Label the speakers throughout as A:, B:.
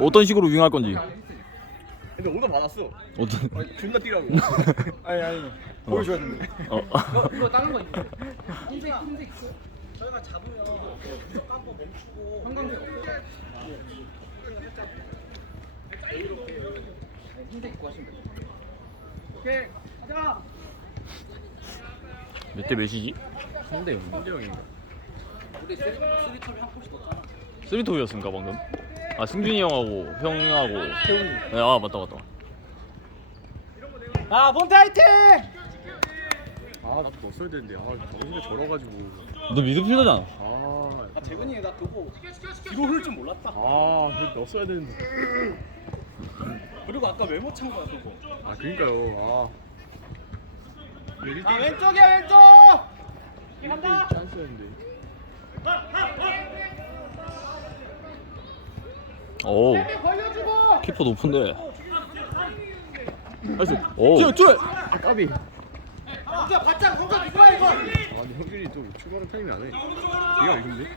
A: 어떤 식으로 윙할 건지.
B: 근데 오더 받았어.
A: 어떤?
B: 아니, 존나 뛰라고. 아니 아니. 보여줘야 되는데.
A: 어.
C: 이거 다른 거 있는데. 흰색 흰색 있어요? 저희가 잡으면 깎고 멈추고 형광색 없어요? 흰색 입고 하시면 돼요. 오케이 가자.
A: 몇 대 몇이지?
B: 3대 0. 3대 0인가?
C: 우리 쓰리 쓰리톱이 한 골씩 넣었잖아.
A: 쓰리톱이었습니까 방금? 아 승준이 형하고 형하고 태훈이. 네, 아 맞다 맞다.
C: 아 본태 화이팅!
B: 아, 나도 넣었어야 되는데. 아, 정신이 절어가지고.
A: 너 미드필더잖아.
B: 아,
C: 아 재근이 나 그거 뒤로 흐를 줄 몰랐다.
B: 아, 그거 넣었어야 되는데.
C: 그리고 아까 왜못찬 거야 그거?
B: 아, 그러니까요. 아.
C: 아 왼쪽이야 왼쪽. 간다.
B: 찬스였는데.
A: 오. 키퍼 높은데.
B: 나이스.
A: 오.
B: 쭉, 쭉. 아, 까비.
C: 진짜 바짝 공격 이거야 이거.
B: 아, 근데 형준이 또 출발은 타임이 안 해. 얘가 이건데?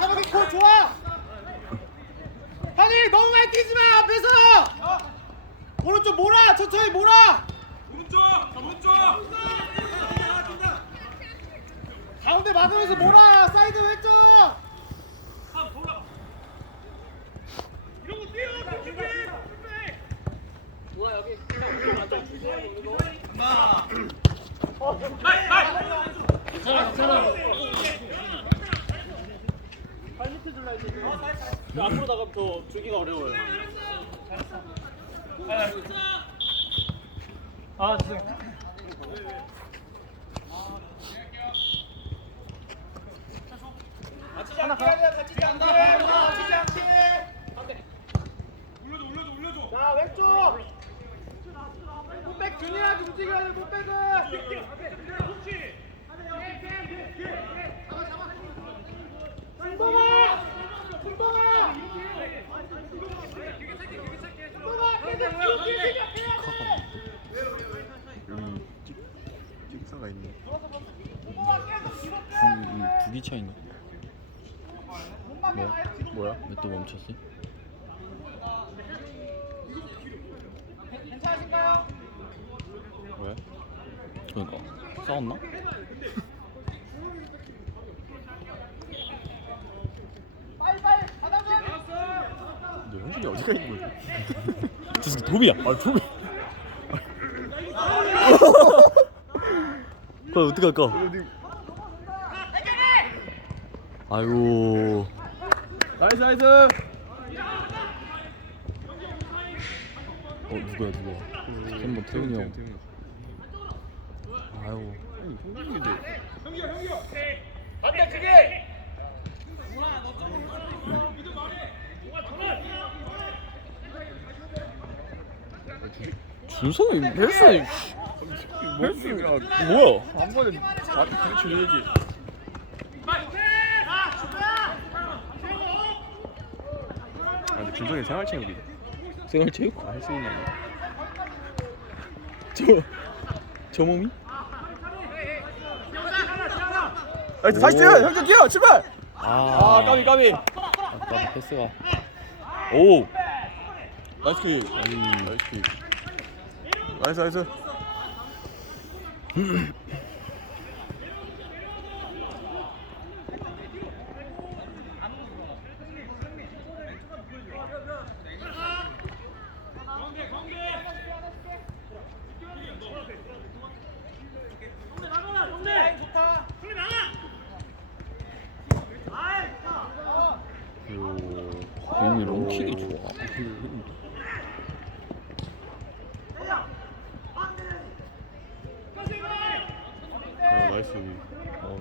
C: 사복이 코 좋아. 형이 너무 많이 뛰지 마 앞에서. 오른쪽 몰아 천천히 몰아. 오른쪽 오른쪽. 가운데 막으면서 몰아 사이드 왼쪽. 뭐야 여기 괜찮아 괜찮아 발밑에 줄라 이제 앞으로 나가면 더 주기가 어려워요 아 죄송해요 같이 않게 같이 않게 같이 않게 자 왼쪽 꽃백 균일하게 움직여야 돼 꽃백은 승범아! 승범아! 승범아! 계속 뛰어, 뛰어, 뛰어,
B: 여기 찍, 찍사가 있네.
A: 두, 두기 차이네. 뭐야?
B: 뭐야?
A: 왜 또 멈췄어?
C: 괜찮으신가요?
A: 왜? 그러니까
C: 받아줘!
B: 근데 형준이 어디가 있는 거야?
A: 저 새끼 도비야. 아 도비. 그거 어떻게 할까? 아이고.
B: 나이스 나이스.
A: 어 누구야 누구야? 한번 태훈이 형. 아이고. 준성이 헬스
B: 헬스
A: 뭐야?
B: 한 번에 나한테 부딪혀야지. 아 근데 준성이 생활체육이다.
A: 생활체육?
B: 아 헬스 있는 거.
A: 저 저 몸이?
B: 나이스 다시 뛰어 형준 뛰어 출발.
A: 아,
B: 아 까비 까비.
A: 아까 패스가. 오.
B: 나이스 킥. 나이스 킥. 나이스 나이스.
A: 괜히 롱킥이 좋아.
B: 아 나이스.
A: 어.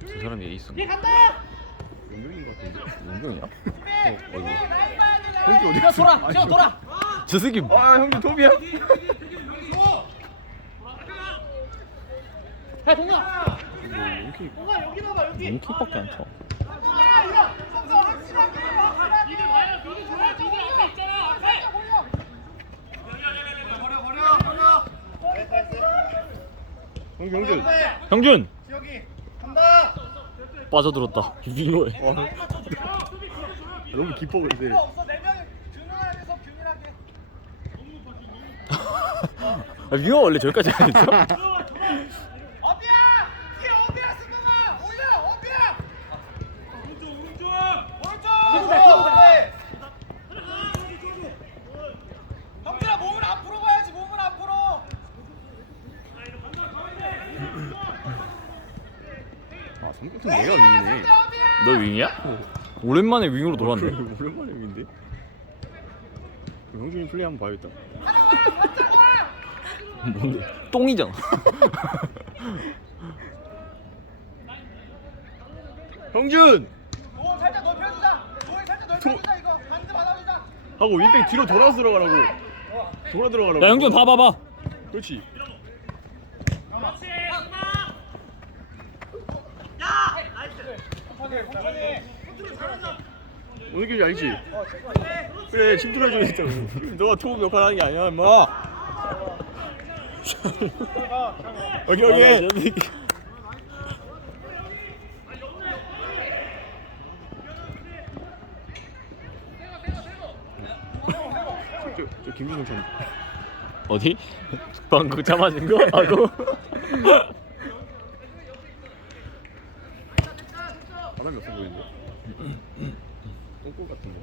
A: 저 사람이 에이스인가?
B: 용병인 것 같은데.
A: 용병이야? 어, 어이구.
B: 형준 어디
C: 야
B: 갔어?
C: 돌아! 제가 돌아!
A: 저 새끼
B: 아 형준 도비야.
C: 야 동아!
B: 이렇게
C: 동아 여기 봐봐 여기!
A: 롱킥밖에 안 쳐.
B: 형준 형준.
A: 빠져들었다 윙어에
B: 와. 너무 깊어 근데.
C: 네.
A: 아, 윙어 원래 저기까지 안 했어?
C: 어비야! 뒤에 어비야 승근아! 올려 어비야! 오른쪽 오른쪽! 오른쪽! 형들아 몸을 앞으로 가야지 몸을 앞으로!
B: 아 삼각형 내가 윙이네.
A: 너 윙이야? 오랜만에 윙으로 돌았네
B: 오랜만에 윙인데. 형준이 플레이 한번 봐야겠다.
A: 뭔데? 똥이잖아
B: 형준
C: 오 살짝 넓혀주자! 조이 살짝 넓혀주자 이거! 반드 받아주자!
B: 하고 윙백 뒤로 돌아서 들어가라고. 돌아 들어가라고.
A: 야 영준 봐봐봐
B: 그렇지. 오늘 길이 알지? 그래 침투해줘야겠다고 너가 토급 역할 하는 게 아니야 임마. 여기 여기. 저, 저 김준성 참.
A: 어디? 방금 잡아준 거? 하고
B: 바람이 없어 보이는데 똥꼬 같은 거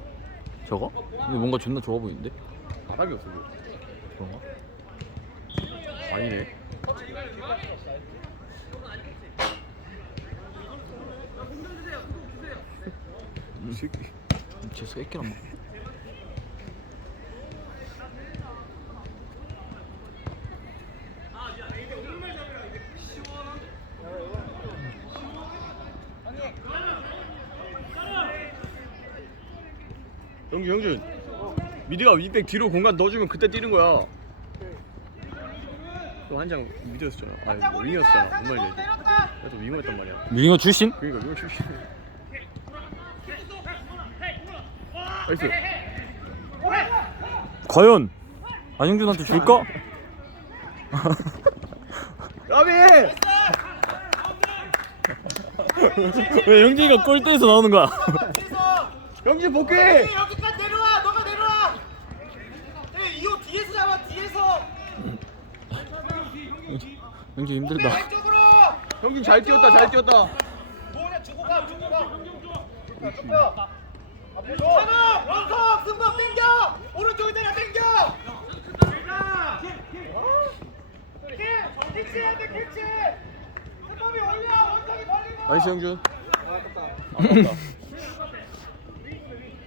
A: 저거? 근데 뭔가 존나 좋아 보이는데?
B: 바람이 없어 보여
A: 그런가?
B: 아니네 이 새끼
A: 쟤 새끼랑 막
B: 영준 영준 미드가 윙백 뒤로 공간 넣어주면 그때 뛰는 거야. 또 한장 미드였었잖아. 아 윙이었잖아. 뭔 말이야! 나도 윙어였단 말이야.
A: 윙어 출신?
B: 그러니까 윙어 출신. 나이스.
A: 과연 안영준한테 줄까?
B: 까비!
A: 왜 영준이가 골대에서 나오는 거야?
B: 영준 복귀
C: 여기까지 내려와! 너가 내려와! 에 이호 뒤에서 잡아 뒤에서!
A: 영준 힘들다!
B: 영준 잘 뛰었다 잘 뛰었다
C: 뭐냐 주고 가 주고 가 자, 좁혀 찬우! 원석! 승범 땡겨! 오른쪽에 내려 땡겨! 캐치! 캐치해야 돼 캐치! 승범이 올려! 원석이 벌리고!
B: 나이스 영준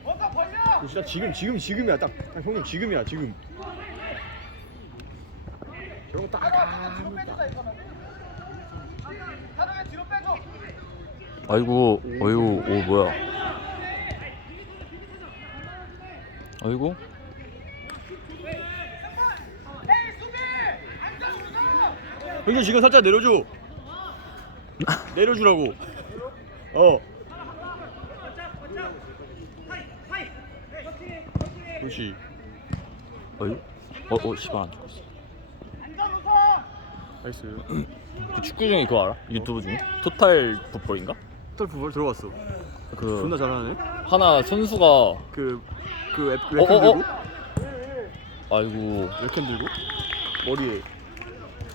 C: 원석 벌려!
B: 진짜 지금 지금 지금이야 딱, 딱 형님 지금이야 지금
C: 뒤로 빼줘
A: 아이고 어이구 오 뭐야. 아이고.
B: 형준 지금 살짝 내려줘. 내려주라고. 어. 그렇지
A: 어이? 어어 씨발 안 죽었어!
B: 나이스
A: 그 축구 중에 그거 알아? 유튜브 중에? 토탈 풋볼인가?
B: 토탈 풋볼 들어왔어
A: 그
B: 존나 잘하네
A: 하나 선수가
B: 그그 웹,
A: 어,
B: 웹캠
A: 어, 어?
B: 들고
A: 아이고
B: 웹캠 들고 머리에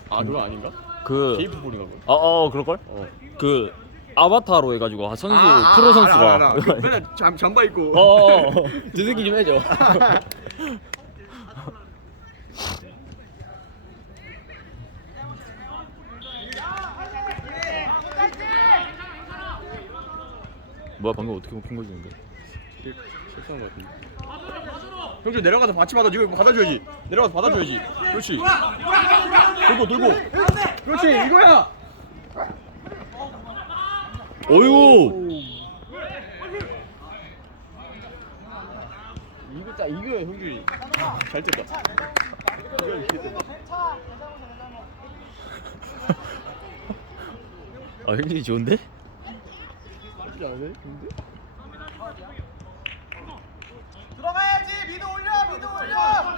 B: 아 그거 아닌가?
A: 그
B: 게이 풋볼인가 그거
A: 어, 어 그럴걸?
B: 어.
A: 그 아바타로 해가지고 아, 선수
B: 아, 아,
A: 프로 선수가
B: 알아, 알아. 그 맨날 잠, 잠바 입고
A: 어어 저 새끼 좀 해줘 뭐야 방금 어떻게 먹힌 거지 근데?
B: 실- 실수한 것 같은데. 형준 내려가서 받치 받아 이거 받아줘야지. 내려가서 받아줘야지. 그렇지. 돌고 돌고. 그렇지 이거야.
A: 어이구.
B: 이거 딱 이거야 형준이 잘 쳤다. 이거 이렇게 됐다.
C: 아
A: 형님이 좋은데?
B: 아니야? 근데?
C: 들어가야지! 미드 올려! 미드 올려!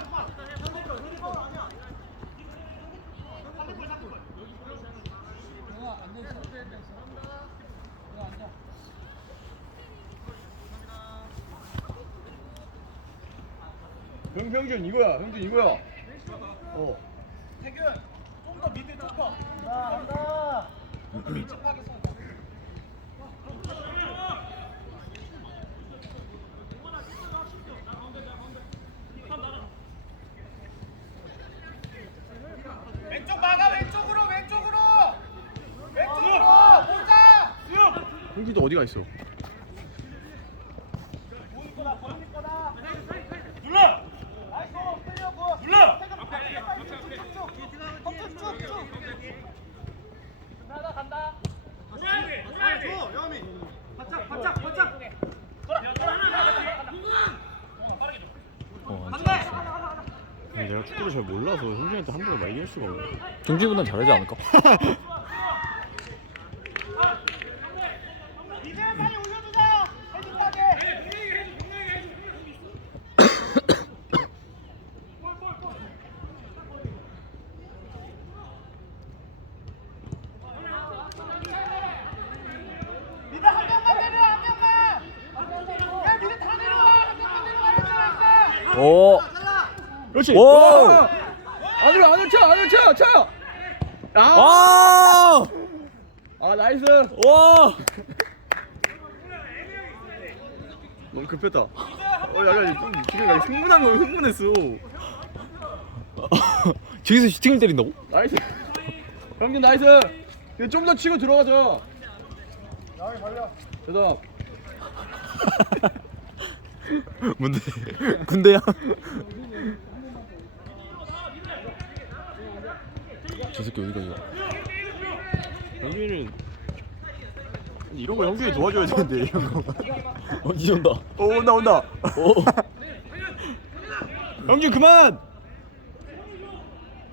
B: 형 형준 이거야. 형준 이거야. 어.
C: 태균 좀 더 미드 좀더. 간다. 좀더 밀접하게 서 돌아
A: 어, 안.
B: 내가 축구를 잘 몰라서 형준한테 함부로 말릴 수가 없네
A: 경기보단 잘하지 않을까?
C: 이제 빨리 올려주자 해준다게 니네 한 명만 내려 한 명만 야 니네 다 내려와 한 명만 내려와 했잖아
A: 오.
B: 그렇지
A: 오!
B: 와! 안으로 안으로 쳐 안으로 쳐 쳐! 아!
A: 와!
B: 아 나이스
A: 와!
B: 너무 급했다 어 약간 좀 지금 흥분한 거 흥분했어
A: 저기서 슈팅을 때린다고?
B: 나이스 형준 나이스 좀 더 치고 들어가자 대답
A: 뭔데? 군대야? 저 새끼 어디가 이거?
B: 형준이는 이런 거 형준이 도와줘야 되는데 이런 거
A: 어, 이제 온다.
B: 오 온다 온다
A: 오.
B: 형준 그만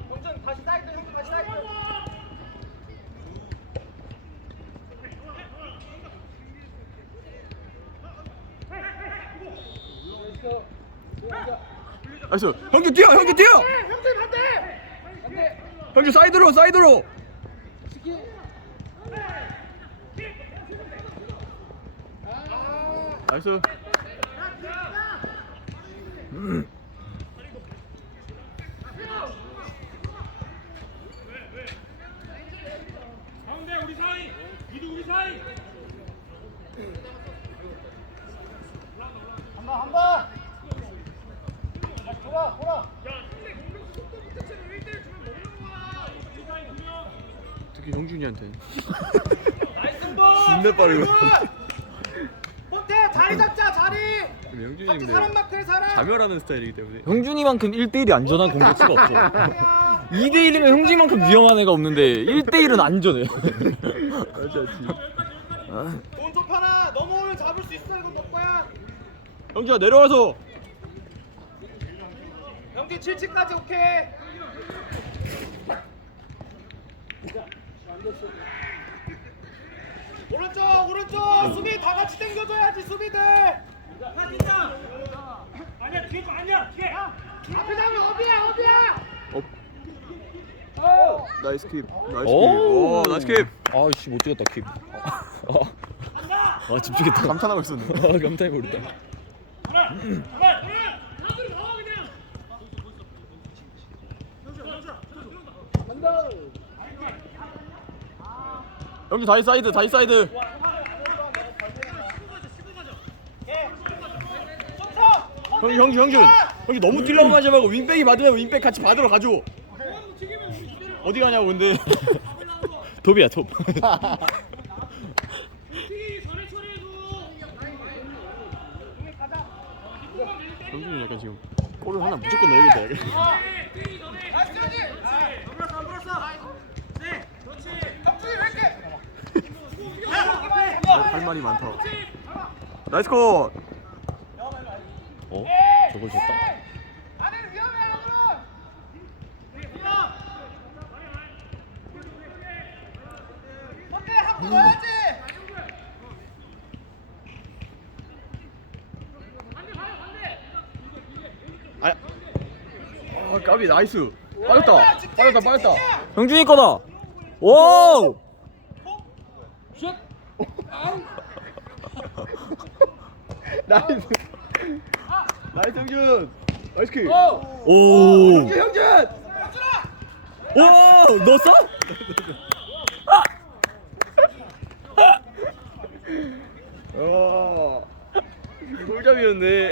C: 형준 다시 사이드 형준 다시 사이드
B: 나이스 형준 뛰어 형준 뛰어!
C: 형준
B: 사이드로 사이드로! 나이스.
C: 한번 한번 돌아 돌아
B: 특히 형준이한테.
C: 나이스
B: 존나 빠르고.
C: 본태 자리 잡자 자리.
B: 형준이 근데
C: 사람 마크해 사람
B: 자멸하는 스타일이기 때문에.
A: 형준이만큼 1대1이 안전한 공격수가 없어.
C: 야.
A: 2대1이면 형준이만큼 위험한 애가 없는데 1대1은 안전해.
B: 맞지
C: 오른쪽 하나 넘어오면 잡을 수 있어 이건 너 거야.
B: 형준아 내려와서
C: 영진 7층까지 오케이. 오른쪽 오른쪽. 수비 다 같이 당겨줘야지 수비들. 아니야 뒤에 거 아니야 뒤에. 앞에 잡으면 어디야 어디야?
B: 어 나이스 킵 나이스
A: 오,
B: 킵 오 나이스 킵.
A: 아씨 못 찍었다 킵. 아, 아 집중했다.
B: 감탄하고 있었네.
A: 아 깜짝이야 모르다.
B: 형준 다이 사이드 다이 사이드. 형준 형준 형준 형준 너무 뛰려고 하지 말고 윙백이 받으면 윙백 같이 받으러 가줘. 어디 가냐고 근데.
A: 톱이야 톱.
B: 형준이 약간 지금 골을 하나 무조건 넣어야겠다 할 말이 많다 나이스 컷
A: 어? 저걸 줬다.
B: 아, 아 까비 나이스 빠졌다 빠졌다 빠졌다
A: 형준이 거다. 오!
B: 나이스 나이스 형준 나이스 킥.
A: 오.
B: 형준 형준.
A: 오 넣었어?
B: 와. 골잡이였네.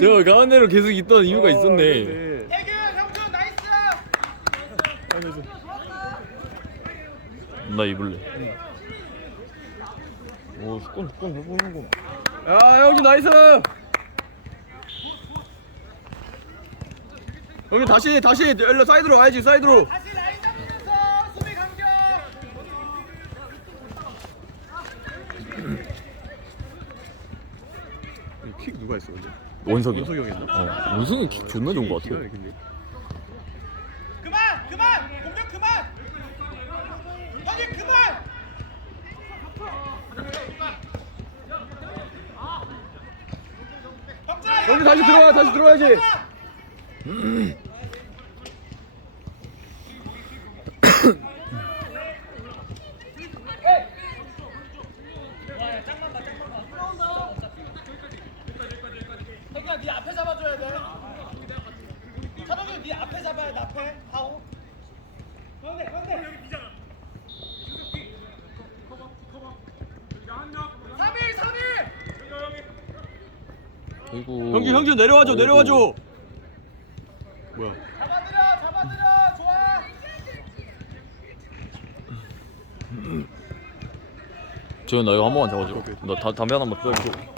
A: 저 가운데로 계속 있던 이유가 있었네.
C: 형준 나이스
A: 나 입을래. 오 습관 습관 잘 보는구나.
B: 야 형준 나이스. 형준 다시 다시 일로 사이드로 가야지 사이드로.
C: 다시 라인 잡으면서 수비 간격
B: 킥 누가 했어 근데?
A: 원석이.
B: 원석이 형이 했나?
A: 어 원석이 킥 존나 좋은 것 같아.
B: 기가 막힌데.
C: 그만 그만 공격 그만 형님 그만 형준아,
B: 형준 다시
C: 태규야 네 앞에 잡아줘야 돼 찬호이 네 앞에 잡아야 돼 앞에 파우 가운데 가운데 3일 3일
A: 아이고.
B: 형준 형준 내려와줘
A: 아이고.
B: 내려와줘. 뭐야?
C: 잡아들여 잡아들여 좋아
A: 지금 나 이거 한 번만 잡아줘. 나 다, 담배 하나만 피워.
C: 어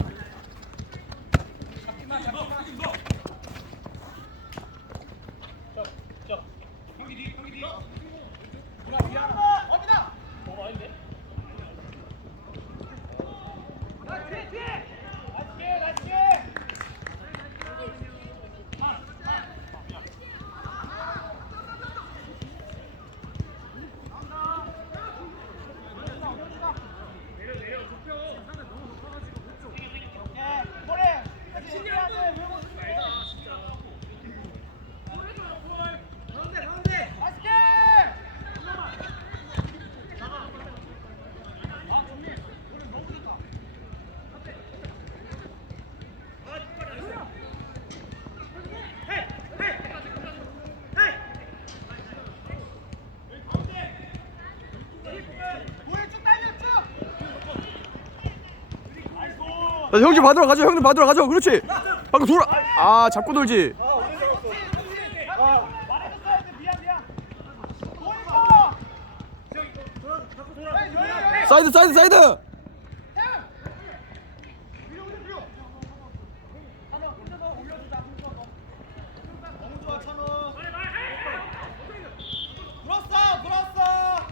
B: 야, 형준 받으러 가죠 형준 받으러 가죠 그렇지. 방금 돌아. 아 잡고 돌지. 사이드 사이드 사이드.
C: 불었어 불었어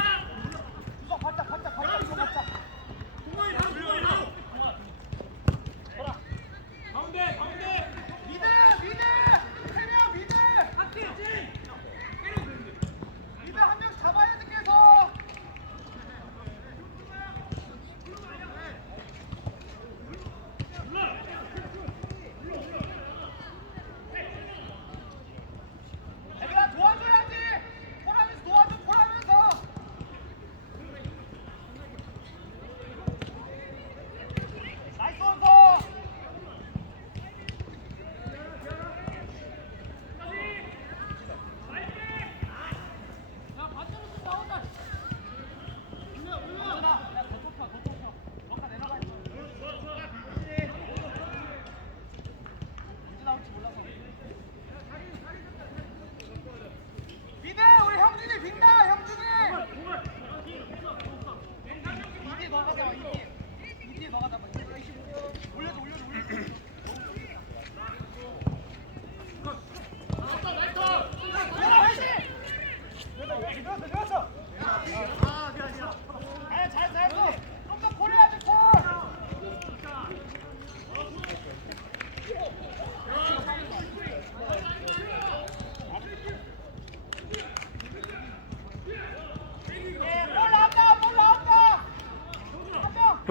C: 미드 미드 세명 미드 미드 한 명씩 잡아야 돼 계속 얘들아 도와줘야지 콜하면서 도와줘 콜하면서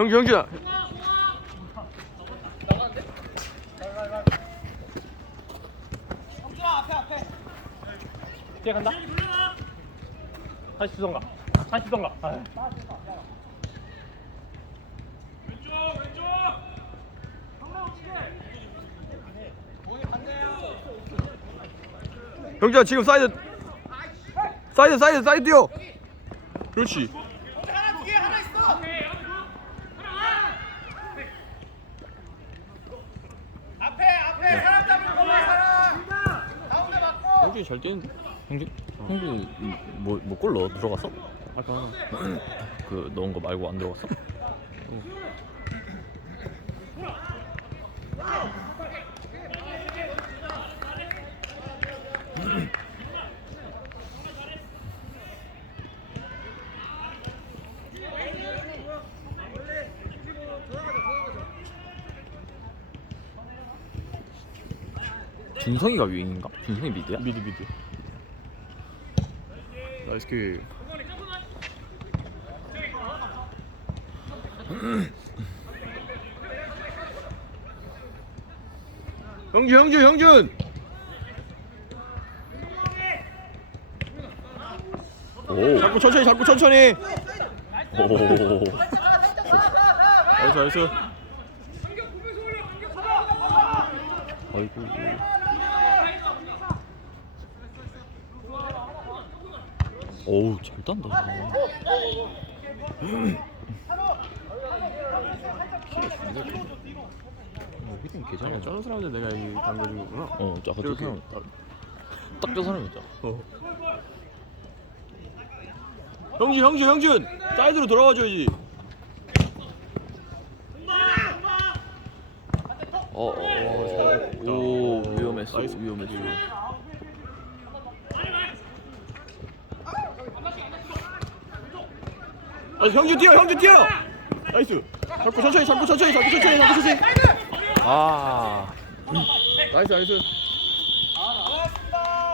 B: 형준 형준
D: 뒤에 간다. 다시 주던가. 다시 주던가. 아유.
B: 형준아 지금 사이드 사이드 사이드 사이드 뛰어 그렇지
C: 하나 뒤에 하나 있어 앞에 앞에 사람 잡을 거야 사람 가운데 맞고
B: 형준이 잘 뛰는데
A: 형준? 형준 뭐뭐골 넣어 들어갔어?
B: 아까
A: 그 넣은 거 말고 안 들어갔어? 준성이가 윙인가? 준성이 미드야?
B: 미드 미드 나이스 킬 형준 형준 형준
A: 오.
B: 잡고 천천히 잡고 천천히
A: 오.
B: 나이스 나이스
A: 아이고. 잘 딴다.
B: 여기는 괜찮아 저런 사람들 내가 이 당겨주구나
A: 어, 저 아까 저
B: 이렇게.
A: 사람 딱저 사람이었잖아.
B: 어. 형준 형준 형준 사이드로 돌아와줘야지
A: 어, 어, 어, 오 위험했어.
B: 나이스.
A: 위험했어.
B: 아 형준 뛰어 형준 뛰어. 나이스. 잡고 천천히 잡고 천천히 잡고 천천히 잡고 천천히.
A: 아.
B: 나이스 나이스